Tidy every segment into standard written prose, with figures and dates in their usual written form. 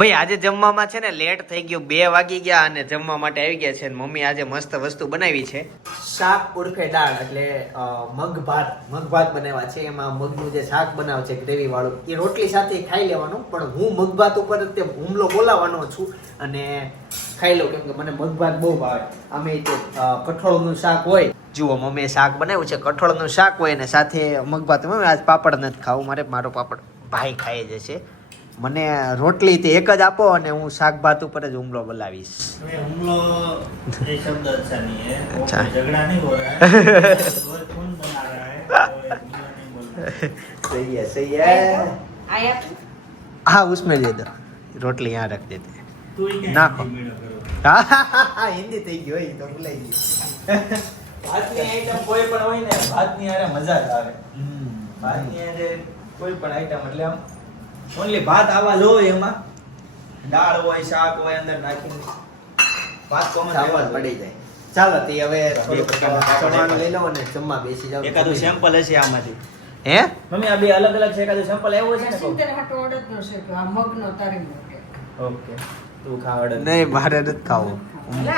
ભાઈ આજે જમવામાં છે ને લેટ થઈ ગયું, 2 વાગી ગયા અને જમવા માટે આવી ગયા છે. મમ્મી આજે મસ્ત વસ્તુ બનાવી છે, શાક ઉર્ફે દાળ, એટલે મગ ભાત બનાવ્યા છે. એમાં મગનું જે શાક બનાવે છે ગ્રેવી વાળું, એ રોટલી સાથે ખાઈ લેવાનું. પણ હું મગ ભાત ઉપર તે હુમલો બોલાવવાનો છું અને ખાઈ લઉં, કેમ કે મને મગ ભાત બહુ ભાવે. આમે તો કઠોળનું શાક હોય. જુઓ મમ્મીએ શાક બનાવ્યું છે, કઠોળનું શાક હોય અને સાથે મગ ભાત. મમ્મી આજ પાપડ નથી ખાવું, મારો પાપડ ભાઈ ખાઈ જશે. મને રોટલી તે એક જ આપો અને હું શાક ભાત ઉપર જ હુમલો બોલાવીશ. હુમલો એ શબ્દ अच्छा नहीं है, अच्छा झगड़ा नहीं हो रहा है, वो कौन बना रहा है, सही है सही है. हाँ उसमें दे दो, रोटली यहाँ रख देते हैं. तू ही क्या નાખો. करो હિન્દી થઈ ગયો, એ તો ભૂલાઈ ગયું. ભાતની આઈટમ કોઈ પણ હોય ને, ભાતની હારે મજા જ આવે. ભાતની હારે કોઈ પણ આઈટમ એટલે આમ ઓનલી ભાત આવા જ હોય, એમાં દાળ હોય, શાક હોય, અંદર નાખીને ભાત કોમન ચાવલ પડી જાય. ચાલો તે હવે થોડુંક સામાન લઈ લો અને જમવા બેસી જાવ. એકાદું સેમ્પલ હશે આમાંથી. હે મમ્મી આ બે અલગ અલગ છે, એકાદું સેમ્પલ આવ્યું છે ને? ઓકે તું ખાવડ નહીં, મારે નથી ખાવું. મને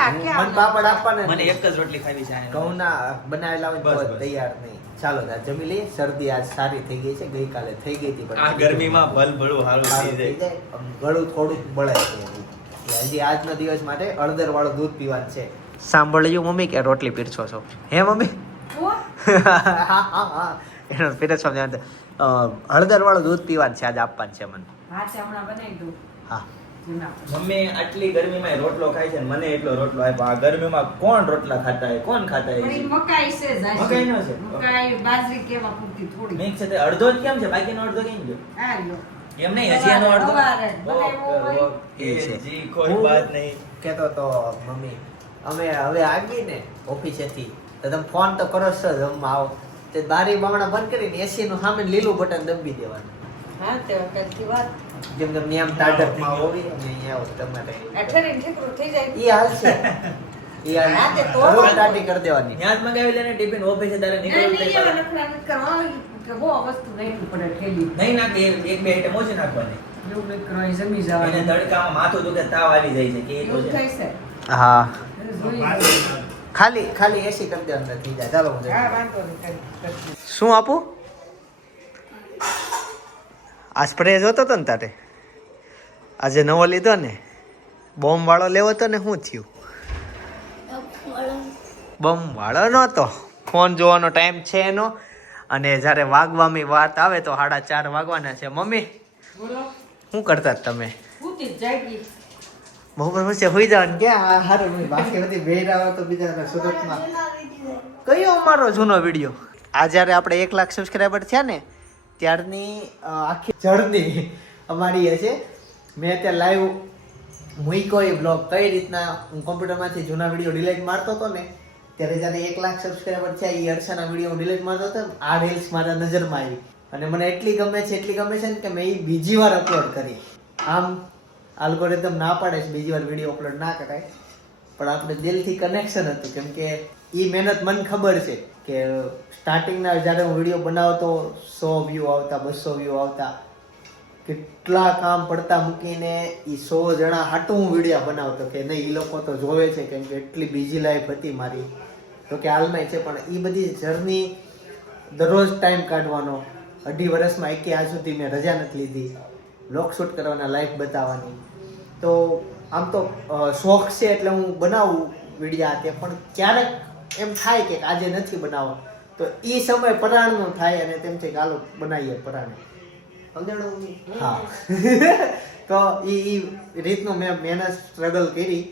પાપડ આપવાના મને એક જ રોટલી ખાવી છે. ઘઉંના બનાવેલા હોય બસ, તો બસ. તૈયાર નહીં. ચાલો તાર જમી લઈએ. શરદી આજ સારી થઈ ગઈ છે, ગઈકાલે થઈ ગઈ હતી, આ ગરમીમાં ભલભળું હારું સારું થઈ થઈ જાય. જાય. આમ ગળું થોડુંક બળાય છે. એટલે હજી આજના દિવસ માટે હળદર વાળું દૂધ પીવાનું છે. સાંભળ્યું મમ્મી કે રોટલી પીરસો છો? હે મમ્મી? એનો પીરસવા હળદર વાળું દૂધ પીવાનું છે, આજે આપવાનું છે મને. હા મમ્મી આટલી ગરમીમાં રોટલો ખાય છે ને મને એટલો રોટલો આપ્યો. આ ગરમીમાં કોણ રોટલા ખાતા હોય, કોણ ખાતા હોય? મકાઈ નો છે, મિક્સ છે તે અડધો જ કેમ છે, બાકીનો અડધો કેમ ગયો? એમ નહીં, હજી એનો અડધો. ઓકે, જી કોઈ વાત નહીં. કેતો તો મમ્મી અમે હવે આવી ને ઓફિસેથી તો તમે ફોન તો કરો છો જમવા આવો, તે બારી બામણા બંધ કરીને એસી નું સામે લીલું બટન દબી દેવાનું. જેમ કે નિયમ તાડકમાં હોવી અને અહીંયા આવો તમારે ઈ હાલ છે. ઈ હાલ રોજ ટાટી કરી દેવાની. ત્યાં જ મંગાવી લેને ટિફિન, ઓફિસે તારે નીકળવું નહીં નાખે, એક બે આઈટમ ઓછી નાખવાની. એને તડકામાં માથું દુખે, તાવ આવી જાય છે કે એ તો છે. હા ખાલી એસી કરી દેવાનું થઈ જાય. ચાલો હું શું આપું? આ સ્પ્રે જોતો તો ને તારે, આજે નવો લીધો ને, બોમ્બ વાળો લેવો તો ને શું થયું? બોમ્બ વાળો નહોતો, ફોન જોવાનો ટાઈમ છે એનો, અને જ્યારે વાગવાની વાત આવે તો 4:30 વાગવાના છે. મમ્મી શું કરતા તમે? બપોર પછી હોઈ જવાનું કે હારું બાકી બધી બેરા તો બીજા સુરતમાં. કયો અમારો જૂનો વિડીયો? આ જ્યારે આપણે 1 લાખ સબસ્ક્રાઈબર થયા ને ત્યારની આખી જર્ની અમારી હશે. મેં ત્યાં લાઈવ મૂક્યો એ બ્લોગ, કઈ રીતના હું કોમ્પ્યુટરમાંથી જૂના વિડીયો ડિલીટ મારતો હતો ને, ત્યારે જ્યારે 1 લાખ સબસ્ક્રાઈબર થયા એ અરસાના વિડીયો ડિલીટ મારતો હતો. આ રીલ્સ મારા નજરમાં આવી અને મને એટલી ગમે છે ને કે મેં એ બીજી વાર અપલોડ કરી. આમ આલ્ગોરિધમ ના પાડે છે બીજી વાર વિડીયો અપલોડ ના કરાય, પણ આપણે દિલથી કનેક્શન હતું, કેમ કે એ મહેનત મને ખબર છે કે સ્ટાર્ટિંગના જ્યારે હું વિડીયો બનાવતો 100 વ્યૂ આવતા, 200 વ્યૂ આવતા, કેટલા કામ પડતા મૂકીને એ 100 જણા હાટું હું વિડીયો બનાવતો કે નહીં એ લોકો તો જોવે છે, કેમ કે એટલી બીજી લાઈફ હતી મારી. તો કે હાલમાં છે, પણ એ બધી જર્ની દરરોજ ટાઈમ કાઢવાનો. 2.5 વર્ષમાં એકે આજ સુધી મેં રજા નથી લીધી, બ્લોગ શૂટ કરવાના, લાઈફ બતાવવાની. તો આમ તો શોખ છે એટલે હું બનાવું વિડીયા તે, પણ ક્યારેક એમ થાય કે આજે નથી બનાવવા, તો એ સમય પરાણનો થાય અને તેમ છે કે હાલો બનાવીએ પરાણે. હા તો એ રીતનું મેં મહેનત સ્ટ્રગલ કરી,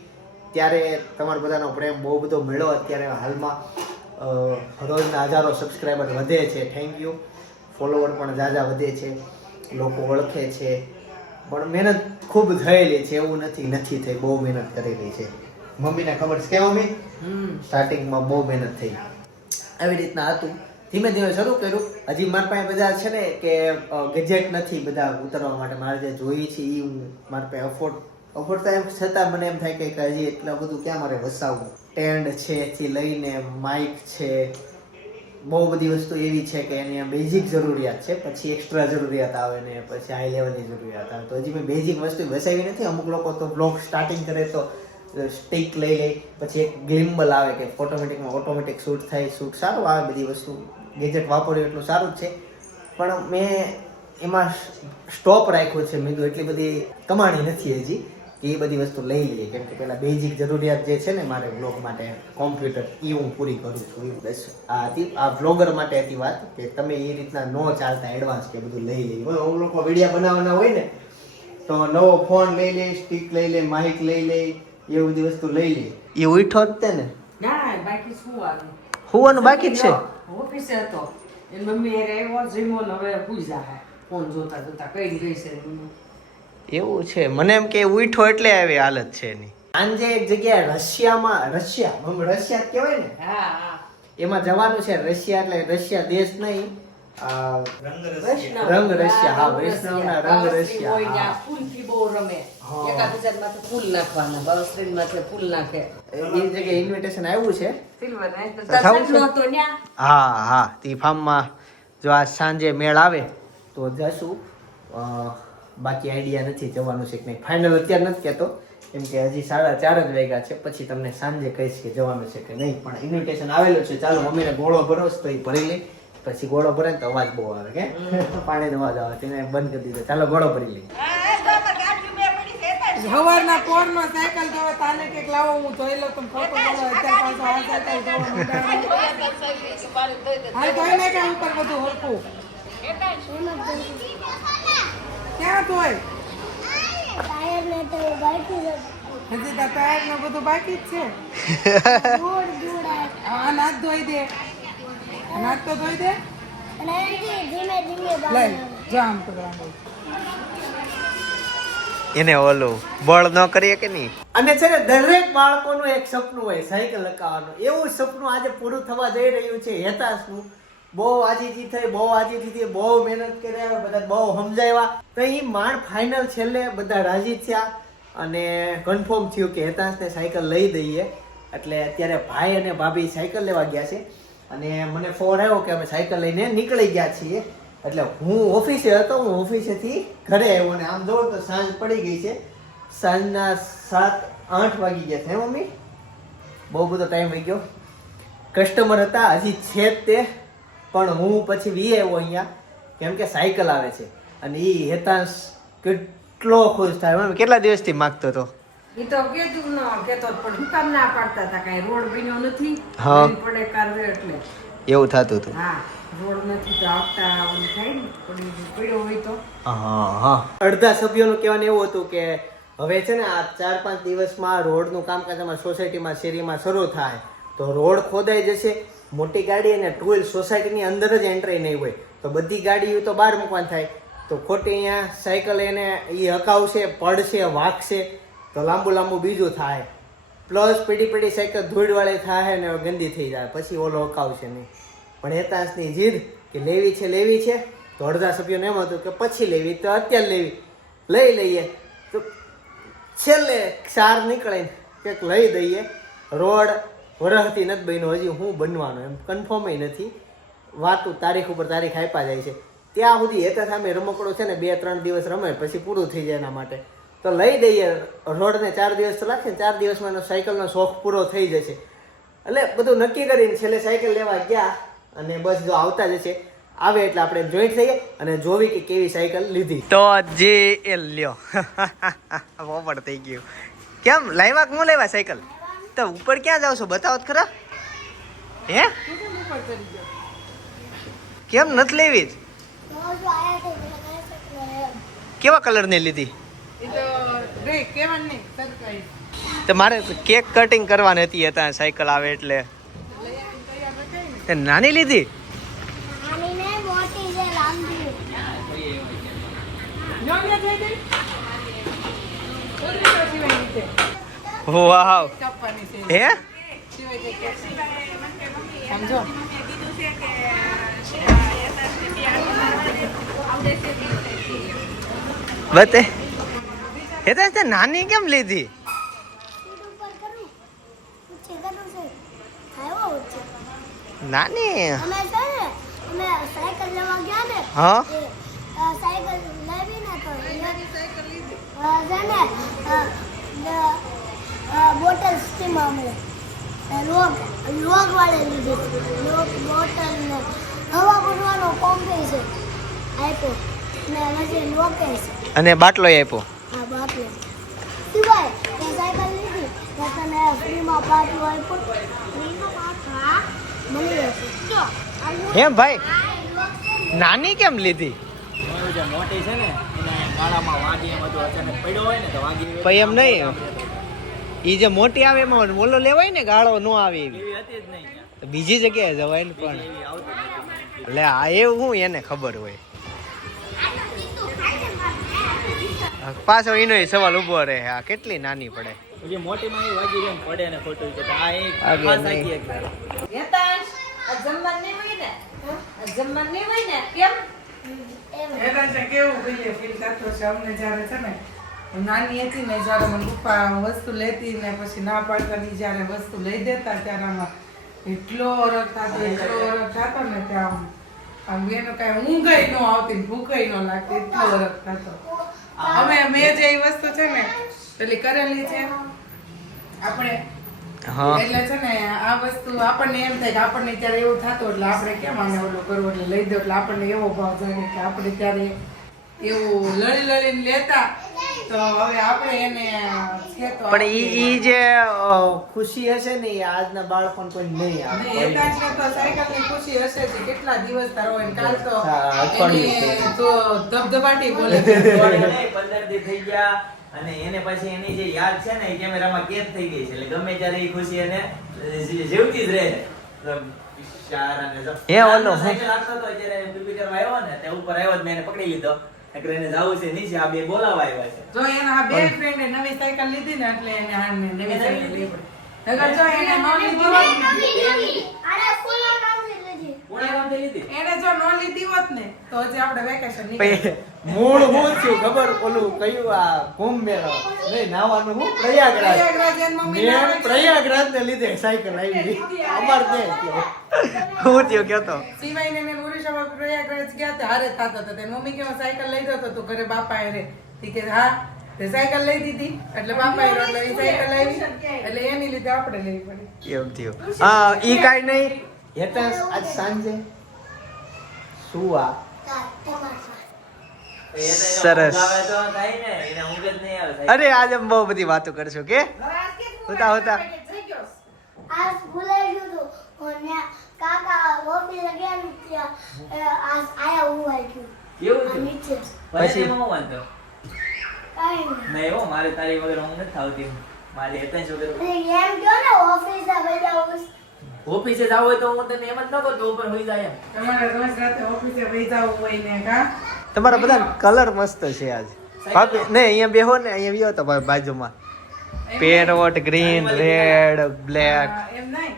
ત્યારે તમારો બધાનો પ્રેમ બહુ બધો મળ્યો. અત્યારે હાલમાં રોજના હજારો સબસ્ક્રાઈબર વધે છે, થેન્ક યુ. ફોલોવર પણ ઝાઝા વધે છે, લોકો ઓળખે છે, પણ મહેનત ખૂબ થયેલી છે, એવું નથી થઈ, બહુ મહેનત કરેલી છે. મમ્મીને ખબર છે કે મમ્મી સ્ટાર્ટિંગમાં બહુ મહેનત થઈ. આવી રીતના હતું, ધીમે ધીમે શરૂ કર્યું. હજી મારા પાસે બધા છે ને કે ગેજેટ નથી બધા ઉતરવા માટે, મારે જે જોઈએ છે એ હું મારા પાસે અફોર્ડ એમ છતાં મને એમ થાય કે હજી એટલું બધું ક્યાં મારે વસાવવું. સ્ટેન્ડ છે એથી લઈને માઇક છે, બહુ બધી વસ્તુ એવી છે કે એની બેઝિક જરૂરિયાત છે, પછી એક્સ્ટ્રા જરૂરિયાત આવે ને પછી હાઈ લેવલની જરૂરિયાત આવે. તો હજી મેં બેઝિક વસ્તુ વસાવી નથી. અમુક લોકો તો બ્લોગ સ્ટાર્ટિંગ કરે તો સ્ટિક લઈ લે, પછી એક ગ્લિમ્બલ આવે કે ઓટોમેટિક શૂટ થાય, શૂટ સારું આવે. બધી વસ્તુ ગેજેટ વાપર્યું એટલું સારું જ છે, પણ મેં એમાં સ્ટોપ રાખ્યો છે. મેં તો એટલી બધી કમાણી નથી હજી કે એ બધી વસ્તુ લઈ લઈએ, કેમ કે પેલા બેઝિક જરૂરિયાત જે છે ને મારે બ્લોગ માટે કોમ્પ્યુટર એ હું પૂરી કરું છું. બસ આ બ્લોગર માટે હતી વાત કે તમે એ રીતના ન ચાલતા એડવાન્સ કે બધું લઈ લઈએ. અમુક લોકો વિડીયો બનાવવાના હોય ને તો નવો ફોન લઈ લે, સ્ટિક લઈ લે, માઇક લઈ લે, એ બધી વસ્તુ લઈ લે. એ ઉઠો જ તે ને ના બાકી શું આવે હુવાનું બાકી જ છે. ઓફિસે હતો એની મમ્મી એ આવ્યો જીમોન હવે ભૂઈ જાય ફોન જોતા જોતા કઈ ગઈ છે એવું છે. મને એમ કે ઉઠો એટલે આવી હાલત છે એની. સાંજે એક જગ્યાએ રશિયા જ કહેવાય ને, હા હા એમાં જવાનું છે. રશિયા એટલે રશિયા દેશ નહીં, રંગ રશિયા. હા, વૈષ્ણવના રંગ રશિયા. હોય ફૂલથી બહુ રમે. હા. એકાબીજા માથે ફૂલ નાખવાના, બાવસ્ત્રીન માથે ફૂલ નાખે. એ જગ્યાએ ઇન્વિટેશન આવ્યું છે. સિલ્વર ને તો થવું છે? સસલો હતો ન્યા. હા, તી ફાર્મમાં જો આ સાંજે મેળ આવે તો જશું. બાકી આઈડિયા નથી જવાનું છે કે નહીં. ફાઇનલ અત્યારે નથી કહેતો, કેમ કે હજી 4:30 જ વાગ્યા છે. પછી તમને સાંજે કહીશ કે જવાનું છે કે નહીં. પણ ઇન્વિટેશન આવેલું છે. ચાલો મમ્મીને ગોળો ભરો તો એ ભરી લઈ. પછી ગોળો ભરે ને તો અવાજ બહુ આવે કે પાણીનો અવાજ આવે, તેને બંધ કરી દીધો. ચાલો ગોળો ભરી લઈ. સવારના પોરમાં સાયકલ જોવે તાને કે લાવો હું જોઈ લઉં તમે ફોટો બોલો અત્યારે પાછો આ સાયકલ જોવો હાલ જોઈ ને કે ઉપર બધું હરખું ક્યાં તોય હજી તો ટાયર ને બધું બાકી જ છે. આ નાથ ધોઈ દે, નાથ તો ધોઈ દે. લઈ જામ તો એને ઓલું બળ ન કરીએ કે નહીં. અને છે ને દરેક બાળકોનું એક સપનું હોય સાયકલ હકાવવાનું. એવું સપનું આજે પૂરું થવા જઈ રહ્યું છે હેતાશનું. બહુ આજીજી થઈ, બહુ મહેનત કર્યા, બધા બહુ સમજાવ્યા, તો એ માંડ ફાઇનલ છેલ્લે બધા રાજી થયા અને કન્ફર્મ થયું કે હેતાશને સાયકલ લઈ દઈએ. એટલે અત્યારે ભાઈ અને ભાભી સાયકલ લેવા ગયા છે અને મને ફોન આવ્યો કે અમે સાયકલ લઈને નીકળી ગયા છીએ. એટલે હું ઓફિસે હતો, હું ઓફિસેથી ઘરે આવ્યો ને આમ જોઉં તો સાંજ પડી ગઈ છે. સાંજના 7-8 વાગી ગયા છે મમ્મી. બહુ બધો ટાઈમ વહી ગયો. કસ્ટમર હતા હજી છે જ તે, પણ હું પછી વી આવ્યો અહીંયા કેમ કે સાયકલ આવે છે. અને એ હેતાંશ કેટલો ખુશ થાય. મમ્મી કેટલા દિવસથી માગતો હતો. ઈ તો કેતું ન કેતો પણ હું કામ ના પાડતા હતા કઈ રોડ બન્યો નથી હા. પડે કારવે એટલે એવું થતું હતું. હા રોડ નથી તો આવતા ઓલું થાય ને પડ્યો હોય તો. હા. અડધા સભ્યોનું કહેવાનું એવું હતું કે હવે છે ને આ 4-5 દિવસમાં રોડનું કામકાજ અમારી સોસાયટીમાં શેરીમાં શરૂ થાય તો રોડ ખોદાઈ જશે. મોટી ગાડી અને ટુ વ્હીલ સોસાયટીની અંદર જ એન્ટ્રી નહીં હોય તો બધી ગાડીઓ તો બહાર મૂકવાની થાય. તો ખોટી અહીંયા સાયકલ એને એ હકાવશે, પડશે, વાગશે તો લાંબુ બીજું થાય. પ્લસ પીડી સાયકલ ધૂળવાળી થાય ને ગંદી થઈ જાય, પછી ઓલો હકાવશે નહીં. પણ હેતાંશની જીદ કે લેવી છે તો અડધા સભ્યોને એમ હતું કે પછી લેવી તો અત્યારે લઈ લઈએ. તો છેલ્લે 4 નીકળે કંઈક લઈ દઈએ. રોડ વરહથી નથી બન્યો, હજી હું બનવાનો એમ કન્ફર્મ નથી. વાતું તારીખ ઉપર તારીખ આપ્યા જાય છે. ત્યાં સુધી હેતા સામે રમકડો છે ને 2-3 દિવસ રમે પછી પૂરું થઈ જાય. એના માટે તો લઈ દઈએ. રોડને 4 દિવસ તો લાગશે, 4 દિવસમાં એનો સાયકલનો શોખ પૂરો થઈ જશે. એટલે બધું નક્કી કરીને છેલ્લે સાયકલ લેવા ગયા અને બસ જો આવતા જ છે. આવે એટલે આપણે જોઈન્ટ થઈએ અને જોવી કે કેવી સાયકલ લીધી. તો જે એ લ્યો પોપડ થઈ ગયું. કેમ લાવ્યા હું લેવા સાયકલ? તો ઉપર ક્યાં જાવ છો બતાવો તો ખરા. હે કેમ નથી લેવી? કેવા કલરની લીધી? તો મારે કેક કટિંગ કરવાની હતી ત્યાં સાયકલ આવે એટલે નાની લીધી. વાવ હે સમજો બતે હેતા નાની કેમ લીધી? નાની અમે છે ને અમે સાયકલ લેવા ગયા ને હા સાયકલ લેવી ને તો સાયકલ લીધી છે ને બોટલ સ્ટીમ અમે લોગ વાળે લીધી લોગ બોટલ ને હવા ભરવાનો પંપ છે આપ્યો ને પછી લોકે છે અને બાટલો આપ્યો હા બાપરે સિવાય તે સાયકલ લીધી તો તને ફ્રીમાં બાટલો આપ્યો ફ્રીમાં બાટલો હા મળી જશે જો એમ ભાઈ નાની કેમ લીધી એમાં જે મોટી છે ને એના ગાળામાં વાગી એમ બધું અચાનક પડ્યો હોય ને તો વાગી પછી એમ નહીં ઈ જે મોટી આવે એમાં ઓલો લેવાય ને ગાળો નો આવે એવી એવી હતી જ નહીં ત્યાં. તો બીજી જગ્યાએ જવાય ને પણ એવી આવતી નથી. એટલે આ એવું હું એને ખબર હોય પાછો એનો સવાલ ઉભો રહે આ કેટલી નાની પડે જે મોટીમાં એ વાગી એમ પડે ને ખોટું છે તો આ એ વાગે ખાસ નહીં. આખી એક ધારો. યતાંશ આ જમવાનું નહીં હોય ને આ જમવાનું નહીં હોય ને કેમ એના છે કેવું ભાઈ ફીલ થતો છે અમને જ્યારે છે ને હું નાની હતી ને જ્યારે મને પપ્પા વસ્તુ લેતી ને પછી ના પાડવાની જ્યારે વસ્તુ લઈ દેતા ત્યારે આમાં એટલો ઓરખ થતો ને ત્યાં આમ એનો કાંઈ ઊંઘાઈ ન આવતી ને ભૂખાઈ ન લાગતી એટલો ઓરખ થતો મેં જે એ વસ્તુ છે ને પેલી કરેલી છે આપણે હા એટલે છે ને આ વસ્તુ આપણને એમ થાય કે આપણને ત્યારે એવું થતું એટલે આપણે કેમ આને ઓલું કરવું એટલે લઈ દો એટલે આપણને એવો ભાવ જાગે કે આપણે ત્યારે એવું લડીને લેતા તો હવે આપણે એને છે તો પણ ઈ જે ખુશી હશે ને એ આજના બાળકોને કોઈ નહીં આવે એકાંશને તો સાયકલની ખુશી હશે જ. કેટલા દિવસ તારો હોય ને કાલ તો હા, અઠવાડિયું એને તો ધબધબાટી બોલે છે. 15 દી થઈ ગયા અને એને પછી એની જે યાદ છે ને એ કેમેરામાં કેદ થઈ ગઈ છે એટલે ગમે ત્યારે એ ખુશી એને જીવતી જ રહે એ ઓલો હું- સાયકલ આપતો હતો જ્યારે પીપીટરમાં આવ્યો ને તે ઉપર આવ્યો તો મેં એને પકડી લીધો નકર એને જાવું છે નીચે આ બે બોલાવા આવ્યા છે જો એના આ બે ફ્રેન્ડે નવી સાયકલ લીધી ને એટલે એને આને નવી સાયકલ લીધી પડી. નકર જો એને નો લીધી હોત ને, અરે ફૂલ નામ લીધી કોણે કામથી લીધી એને જો નો લીધી હોત ને તો હજી આપણે વેકેશન પછી મૂળ હું થયું ખબર ઓલું કયું આ કુંભ મેળો નહીં નાવાનું હું પ્રયાગરાજ પ્રયાગરાજ એની મમ્મી મેં નાવે છે. પ્રયાગરાજ ને લીધે સાયકલ આવી અમાર ને હું થયું કેતો સિવાયને એને ઓડિશામાં પ્રયાગરાજ ગયા તે હારે થતો હતો તે મમ્મી કે સાયકલ લઈ દો તો ઘરે બાપા હારે તી કે હા તે સાયકલ લઈ દીધી એટલે બાપા હારે એટલે એ સાયકલ આવી એટલે એની લીધે આપણે લેવી પડી. એમ થયું હા ઈ કાઈ નહીં હેતાંશ આજ સાંજે સુવા સરસ. આવે તો થાય ને એને ઊંઘ જ નહીં આવે અરે આજે બહુ બધી વાતો કરશો કે હોતા હોતા આજ ભૂલાઈ ગયું તું અને કાકા ઓફિસ ગયા ને ત્યાં આજ આયા હું આવી કેવું ગયું થયું? નીચે પછી એમાં હું વાંધો કાઈ નહીં નહીં હો મારે તારી વગર ઊંઘ નથી આવતી મારે હેતાંશ વગર એમ કહો ને ઓફિસે બધા ઓફિસે જાવ હોય તો હું તને એમ જ ન કહું તો ઉપર હોઈ જાય એમ તમારે રોજ રાતે ઓફિસે વહી જવું હોય ને કા તમારા બધા કલર મસ્ત છે આજ ભાભી ને અહીંયા બેહો ને અહીંયા વ્યો તો ભાઈ બાજુમાં પેરોટ ગ્રીન રેડ બ્લેક એમ નહીં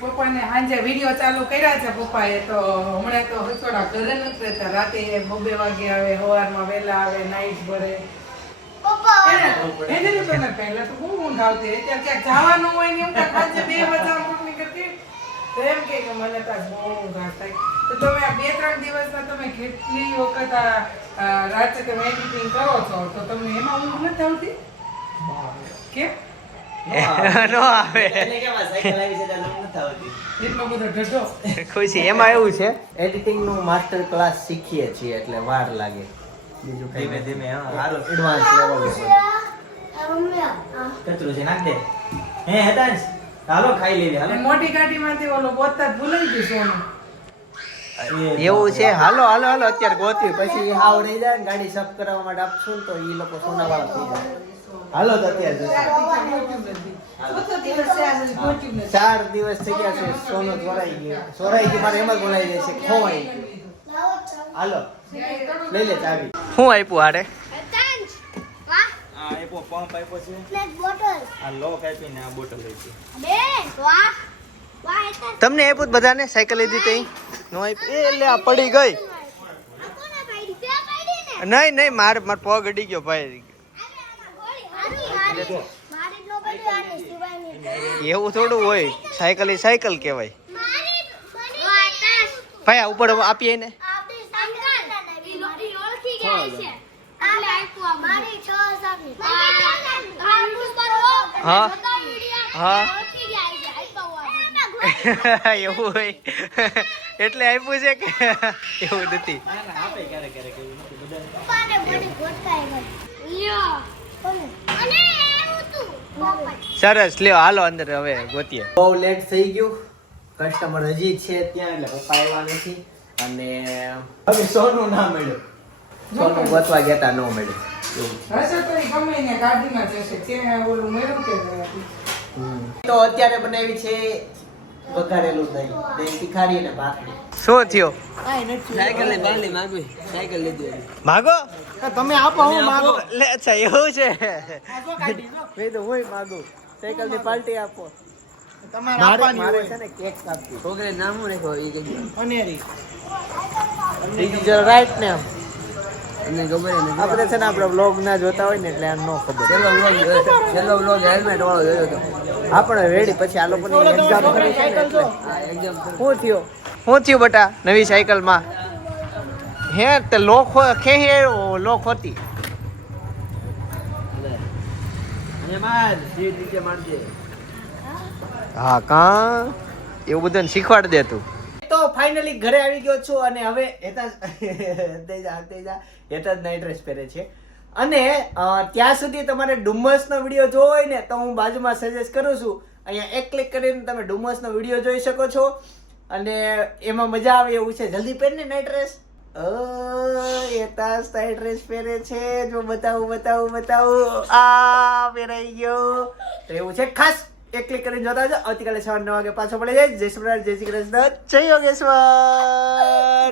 પપ્પાને સાંજે વિડીયો ચાલુ કર્યા છે પપ્પાએ તો હમણાં તો થોડા ઘરે નથી રહેતા રાતે 2 વાગે આવે સવારમાં વહેલા આવે નાઈટ ભરે પપ્પા એને તો પહેલા તો બહુ ઊંઘ આવતી અત્યારે ક્યાંક જવાનું હોય ને એમ કે સાંજે 2 વાગ્યા ઉઠની કરતી તો એમ કે મને તો આજ બહુ ઊંઘ આવતી તો તમે આ 2-3 દિવસમાં તમે કેટલી વખત આ રાતે તમે એડિટિંગ કરો છો તો તમને એમાં ઊંઘ નથી આવતી કેમ નો આવે એટલે કેમ આ સાયકલ આવી છે ત્યારે ઊંઘ નથી આવતી એટલો બધો ઢઢો ખુશી એમાં એવું છે એડિટિંગ નું માસ્ટર ક્લાસ શીખીએ છીએ એટલે વાર લાગે બીજું કઈ ધીમે ધીમે હા હારો એડવાન્સ લેવલ મમ્મી કચરું છે નાખ દે હે હેતાંશ હાલો ખાઈ લેવી હાલો મોટી ગાડીમાંથી ઓલો બોતતા જ ભૂલાઈ ગયું સોનું એવું છે હાલો હાલો હાલો અત્યારે ગોતવી પછી હાવ રહી જાય ને ગાડી સાફ કરાવવા માટે આપશું ને તો ઈ લોકો સોનાવાળા થઈ જાય હાલો તો અત્યારે જશે. ચોથો દિવસ છે આજે પહોંચ્યું નથી 4 દિવસ થઈ ગયા છે સોનો ચોરાઈ ગયો ચોરાઈ ગયો મારે એમ જ બોલાઈ જાય છે ખોવાઈ ગયું લાવો ચાલો હાલો લઈ લે ચાવી હું આપ્યું હારે તાંજ વાહ આ એપો પંપ આપ્યો છે પ્લેટ બોટલ આ લોક આપીને આ બોટલ લઈ છે બે વાહ વાહ એટલે તમને આપ્યું જ બધાને સાયકલ લીધી તઈ નો આપ્યું એ લે આ પડી ગઈ આ કોને પાડી તે પાડી ને નહીં નહીં માર પગ અડી ગયો ભાઈ અરે આમાં ગોળી હારી મારી નો બધું આને સિવાયની એવું થોડું હોય સાયકલ એ સાયકલ કહેવાય ભાઈ આ ઉપર આપીએ ને આપણી સાયકલ ઈ ઓળખી ગયા છે એટલે આપ્યું આ મારી 6 સાકી હા. હા. ઓળખી ગયા છે આપ્યું એવું હોય એટલે આપ્યું છે કે એવું નથી. આપે ક્યારેક ક્યારેક એવું નથી બધા પાને બડી ગોટકાઈ ગઈ લ્યો અને એવું તું પોપટ સરસ લ્યો હાલો અંદર હવે ગોતીએ. બહુ લેટ થઈ ગયું, કસ્ટમર હજી છે ત્યાં એટલે પપ્પા આવ્યા નથી અને હવે સોનું ના મળ્યું. સોનું ગોતવા ગયા ન મળ્યું એવું. હશે તો ઈ ગમે એને ગાડીમાં જશે ત્યાં ઓલું મેળવું કે તો અત્યારે બનાવી છે વઘારેલું દહીં, દહીં તીખારી અને ભાખરી. શું થયો? સાયકલ ને બાંધી માગવી સાયકલ લીધી માગો તમે આપો હું માગો લે અચ્છા એવું છે મેં તો હું માગું સાયકલ ની પાર્ટી આપો મારે છે ને કેક કાપવી છોકરે નામ હું રાખ્યો એ કઈ અનેરી ડિજિટલ રાઈટ ને અમને ખબર નથી આપણે છે ને આપણે વ્લોગ ના જોતા હોય ને એટલે આમ નો ખબર. છેલ્લો વ્લોગ હેલ્મેટ વાળો જોયો હતો આપણે રેડી પછી આ લોકોની એક્ઝામ કરી છે ને એટલે હા એક્ઝામ શું થયું બટા નવી સાયકલ માં હે તે લોક ખેહે લોક હોતી અને માર સીટ નીચે મારજે હા કા એવું બધાને શીખવાડ દે તું. તો ફાઇનલી ઘરે આવી ગયો છું અને હવે હેતા જ નાઇટ ડ્રેસ પહેરે છે અને ત્યાં સુધી તમારે ડુમસનો વિડીયો જોવો હોય ને તો હું બાજુમાં સજેસ્ટ કરું છું. અહીંયા એક ક્લિક કરીને તમે ડુમસનો વિડીયો જોઈ શકો છો અને એમાં મજા આવે એવું છે. જલ્દી પહેર ને નાઇટ ડ્રેસ. એતાસ નાઇટ ડ્રેસ પહેરે છે જો બતાવું આ પહેરાઈ ગયો તો એવું છે. ખાસ એક ક્લિક કરીને જોતા આવજો. આવતીકાલે 9 વાગે પાછો મળી જાય. જય શ્રી કૃષ્ણ, જય શ્રી કૃષ્ણ, જય યોગેશ્વર.